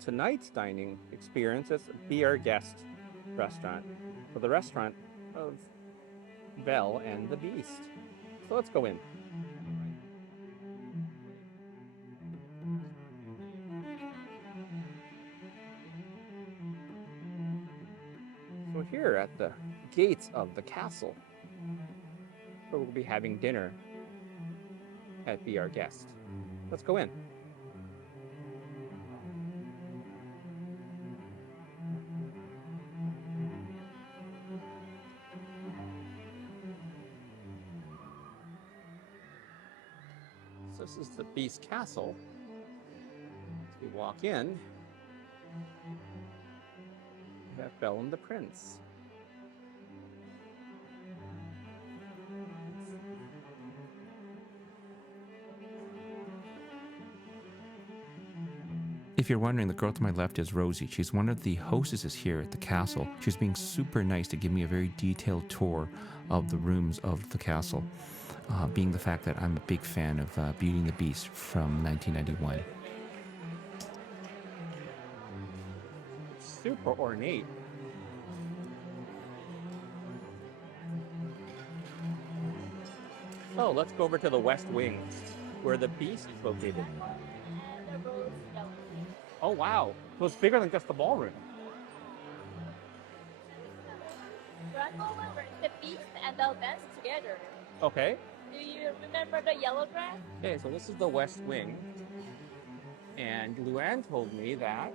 tonight's dining experience is Be Our Guest restaurant. So the restaurant of Belle and the Beast. So let's go in. So here at the gates of the castle, where we'll be having dinner at Be Our Guest. Let's go in. So this is the Beast Castle. As we walk in, we have Belle and the Prince. If you're wondering, the girl to my left is Rosie. She's one of the hostesses here at the castle. She's being super nice to give me a very detailed tour of the rooms of the castle, being the fact that I'm a big fan of Beauty and the Beast from 1991. It's super ornate. So let's go over to the West Wing, where the Beast is located. Oh wow, so it's bigger than just the ballroom. The Beast and they'll dance together. Okay. Do you remember the yellow dress? Okay, so this is the West Wing. And Luann told me that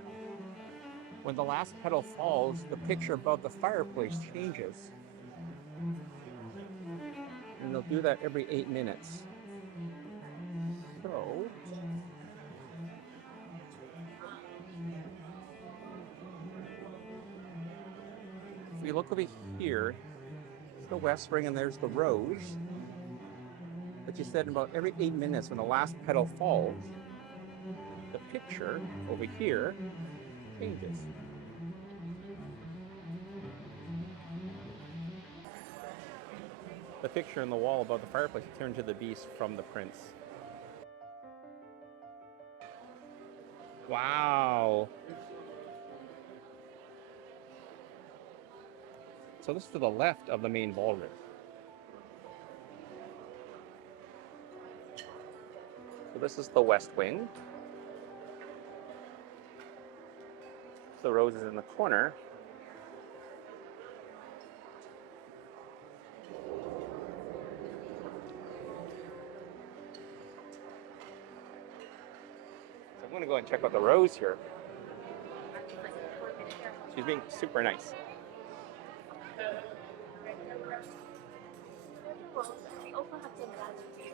when the last petal falls, the picture above the fireplace changes. And they'll do that every 8 minutes. So if we look over here, it's the West Wing and there's the rose. But you said about every 8 minutes when the last petal falls, the picture over here changes. The picture in the wall above the fireplace turned to the Beast from the Prince. Wow. So this is to the left of the main ballroom. So this is the West Wing. The rose is in the corner. So I'm going to go and check out the rose here. She's being super nice. We also have some magic here.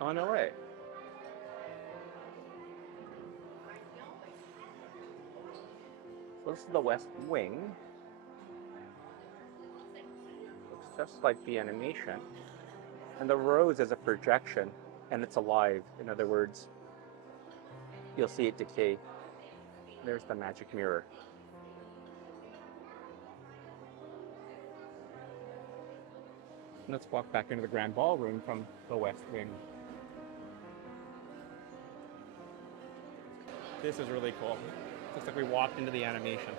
Oh, no way. So this is the West Wing. Looks just like the animation. And the rose is a projection, and it's alive. In other words, you'll see it decay. There's the magic mirror. Let's walk back into the grand ballroom from the West Wing. This is really cool. Looks like we walked into the animation.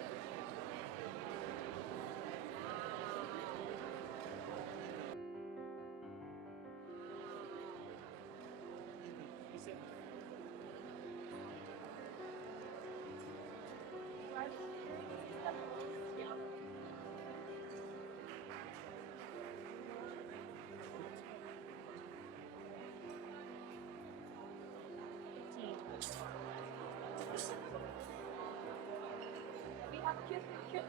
We have cute pictures.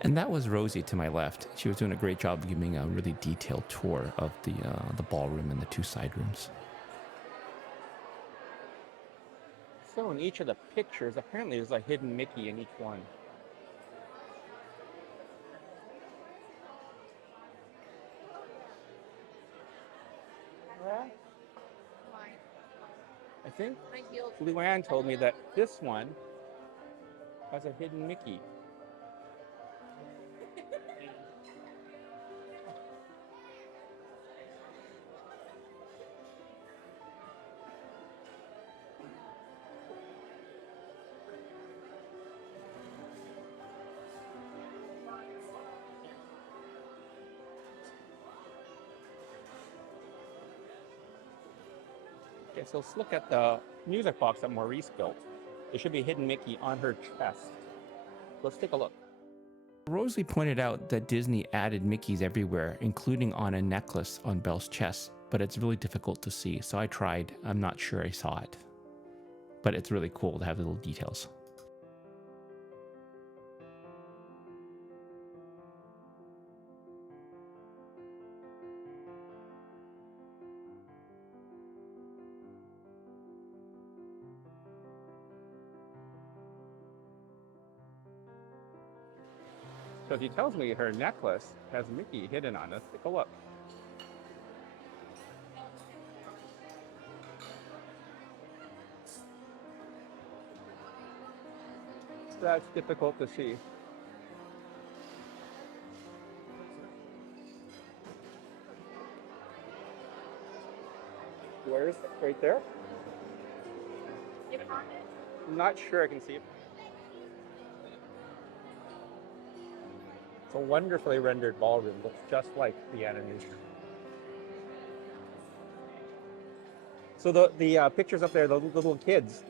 And that was Rosie to my left. She was doing a great job of giving a really detailed tour of the ballroom and the two side rooms. So in each of the pictures, apparently there's a hidden Mickey in each one. I think Luann told me that this one has a hidden Mickey. Okay, so let's look at the music box that Maurice built. There should be a hidden Mickey on her chest. Let's take a look. Rosalie pointed out that Disney added Mickeys everywhere, including on a necklace on Belle's chest, but it's really difficult to see, so I tried. I'm not sure I saw it. But it's really cool to have little details. So she tells me her necklace has Mickey hidden on it. Let's take a look. That's difficult to see. Where is it? Right there? You found it? I'm not sure I can see it. It's a wonderfully rendered ballroom. Looks just like the animation. So the pictures up there, the little kids,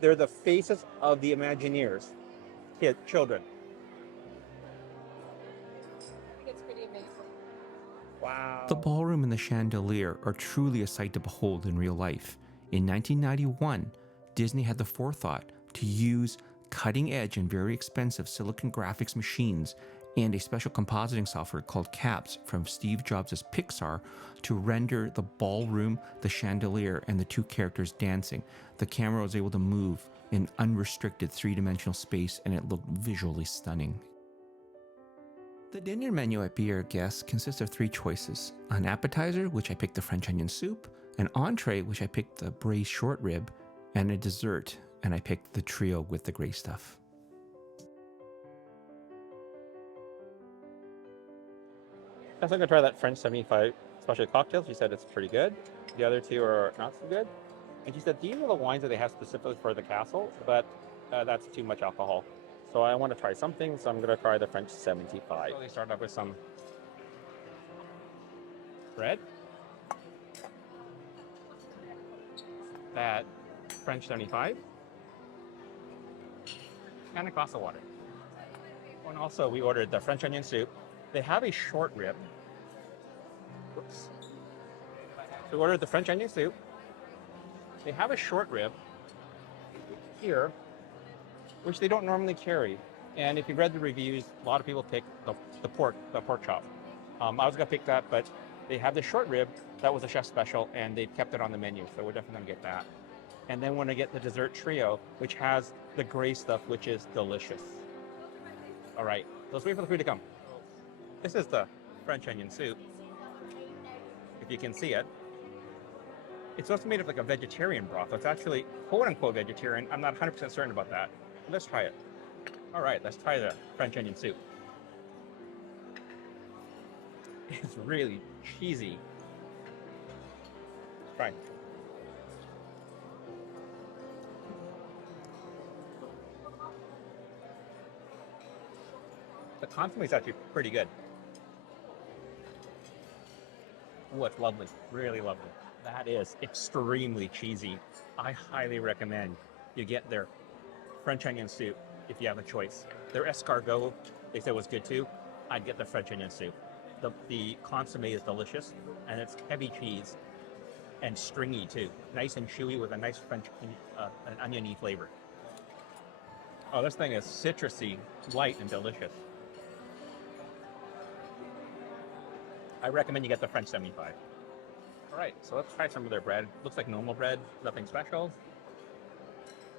they're the faces of the Imagineers, children. I think it's pretty amazing. Wow. The ballroom and the chandelier are truly a sight to behold in real life. In 1991, Disney had the forethought to use cutting-edge and very expensive silicon graphics machines and a special compositing software called CAPS from Steve Jobs' Pixar to render the ballroom, the chandelier, and the two characters dancing. The camera was able to move in unrestricted three-dimensional space, and it looked visually stunning. The dinner menu at Be Our Guest consists of three choices: an appetizer, which I picked the French onion soup, an entree, which I picked the braised short rib, and a dessert, and I picked the trio with the gray stuff. I was going to try that French 75 special cocktail. She said it's pretty good. The other two are not so good. And she said these are the wines that they have specifically for the castle, but that's too much alcohol. So I want to try something, so I'm going to try the French 75. So they start off with some bread. That French 75. And a glass of water. And also we ordered the French onion soup. They have a short rib. Whoops. So we ordered the French onion soup. They have a short rib here, which they don't normally carry. And if you read the reviews, a lot of people pick the pork chop. I was gonna pick that, but they have the short rib. That was a chef special, and they've kept it on the menu, so we're definitely gonna get that. And then we're gonna get the dessert trio, which has the gray stuff, which is delicious. All right, let's wait for the food to come. This is the French onion soup. If you can see it. It's also made of like a vegetarian broth. It's actually quote unquote vegetarian. I'm not 100% certain about that. Let's try it. All right, let's try the French onion soup. It's really cheesy. Let's try. The consomme is actually pretty good. Oh, it's lovely. Really lovely. That is extremely cheesy. I highly recommend you get their French onion soup if you have a choice. Their escargot, they said was good too. I'd get the French onion soup. The consomme is delicious, and it's heavy cheese and stringy too. Nice and chewy with a nice French, an oniony flavor. Oh, this thing is citrusy, light, and delicious. I recommend you get the French 75. All right, so let's try some of their bread. Looks like normal bread, nothing special.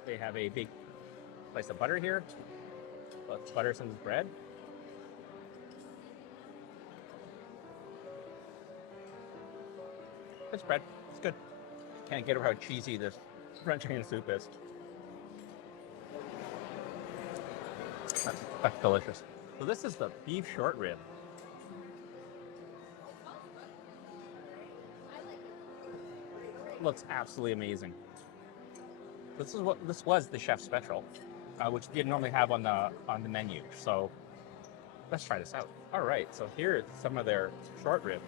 They have a big slice of butter here. Let's butter some bread. It's bread, it's good. Can't get over how cheesy this French onion soup is. That's delicious. So this is the beef short rib. Looks absolutely amazing. This was the chef's special, which didn't normally have on the menu. So let's try this out. All right, so here is some of their short rib.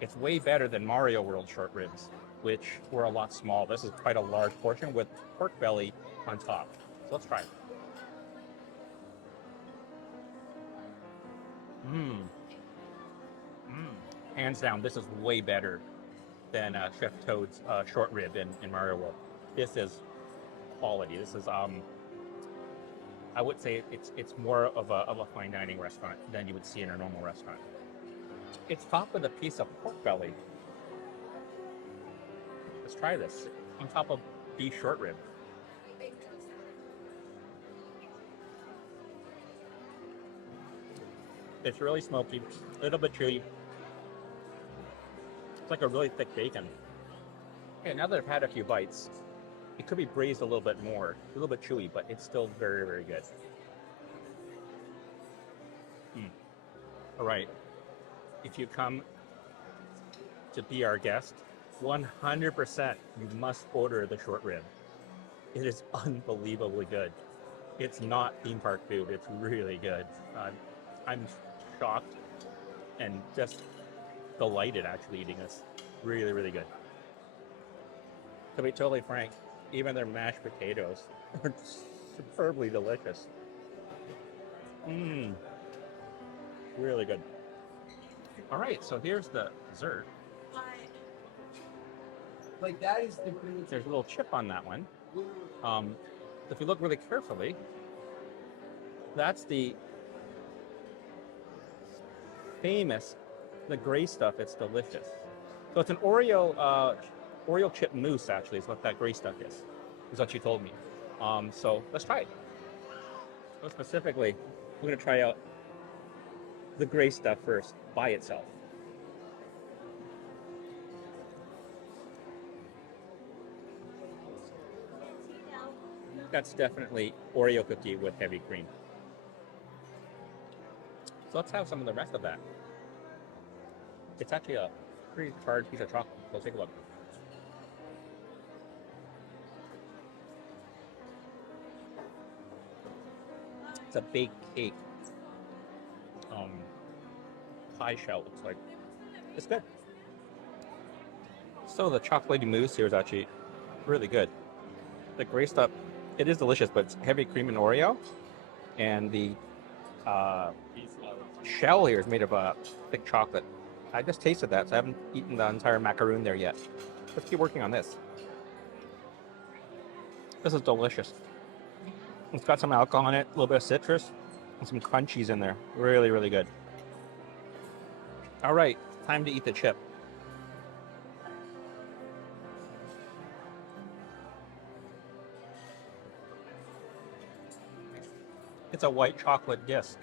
It's way better than Mario World short ribs. which were a lot small. This is quite a large portion with pork belly on top. So let's try it. Hands down, this is way better than Chef Toad's short rib in Mario World. This is quality. This is I would say it's more of a fine dining restaurant than you would see in a normal restaurant. It's topped with a piece of pork belly. Let's try this on top of beef short rib. It's really smoky, a little bit chewy. It's like a really thick bacon. Okay, now that I've had a few bites, it could be braised a little bit more, a little bit chewy, but it's still very, very good. All right, if you come to be our guest, 100% you must order the short rib. It is unbelievably good. It's not theme park food, it's really good. I'm shocked and just delighted actually eating this. Really, really good. To be totally frank, even their mashed potatoes are superbly delicious. Really good. All right, so here's the dessert. Like that is the There's a little chip on that one. If you look really carefully, that's the famous, the gray stuff. It's delicious. So it's an Oreo chip mousse. Actually, is what that gray stuff is. Is what she told me. So let's try it. So specifically, we're gonna try out the gray stuff first by itself. That's definitely Oreo cookie with heavy cream. So let's have some of the rest of that. It's actually a pretty hard piece of chocolate. So take a look. It's a baked cake. Pie shell looks like. It's good. So the chocolatey mousse here is actually really good. The gray stuff, it is delicious, but it's heavy cream and Oreo. And the shell here is made of thick chocolate. I just tasted that, so I haven't eaten the entire macaroon there yet. Let's keep working on this. This is delicious. It's got some alcohol in it, a little bit of citrus, and some crunchies in there. Really, really good. All right, time to eat the chip. It's a white chocolate disc.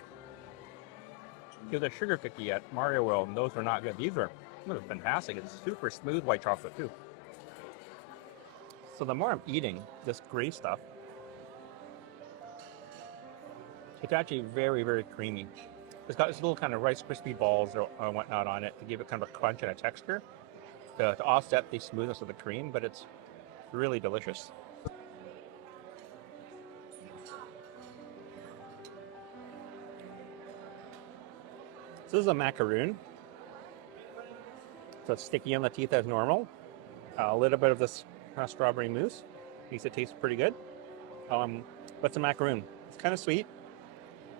It was a sugar cookie at Mario World, and those were not good. These were fantastic. It's super smooth white chocolate too. So the more I'm eating this gray stuff, it's actually very, very creamy. It's got this little kind of Rice Krispie balls or whatnot on it to give it kind of a crunch and a texture to offset the smoothness of the cream, but it's really delicious. So this is a macaroon. So it's sticky on the teeth as normal. A little bit of this strawberry mousse makes it taste pretty good. But it's a macaroon. It's kind of sweet.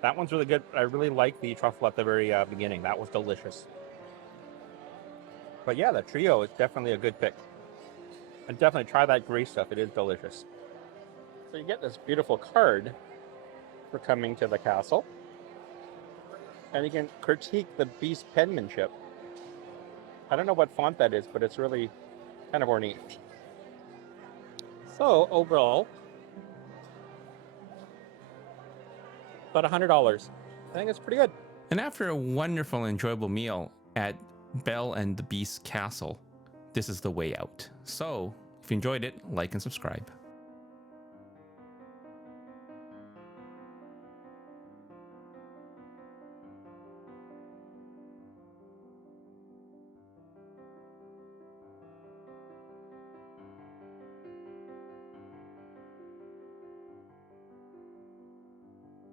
That one's really good. I really like the truffle at the very beginning. That was delicious. But yeah, the trio is definitely a good pick. And definitely try that gray stuff. It is delicious. So you get this beautiful card for coming to the castle. And you can critique the beast penmanship. I don't know what font that is, but it's really kind of ornate. So overall, about $100. I think it's pretty good. And after a wonderful, enjoyable meal at Belle and the Beast Castle, this is the way out. So if you enjoyed it, like and subscribe.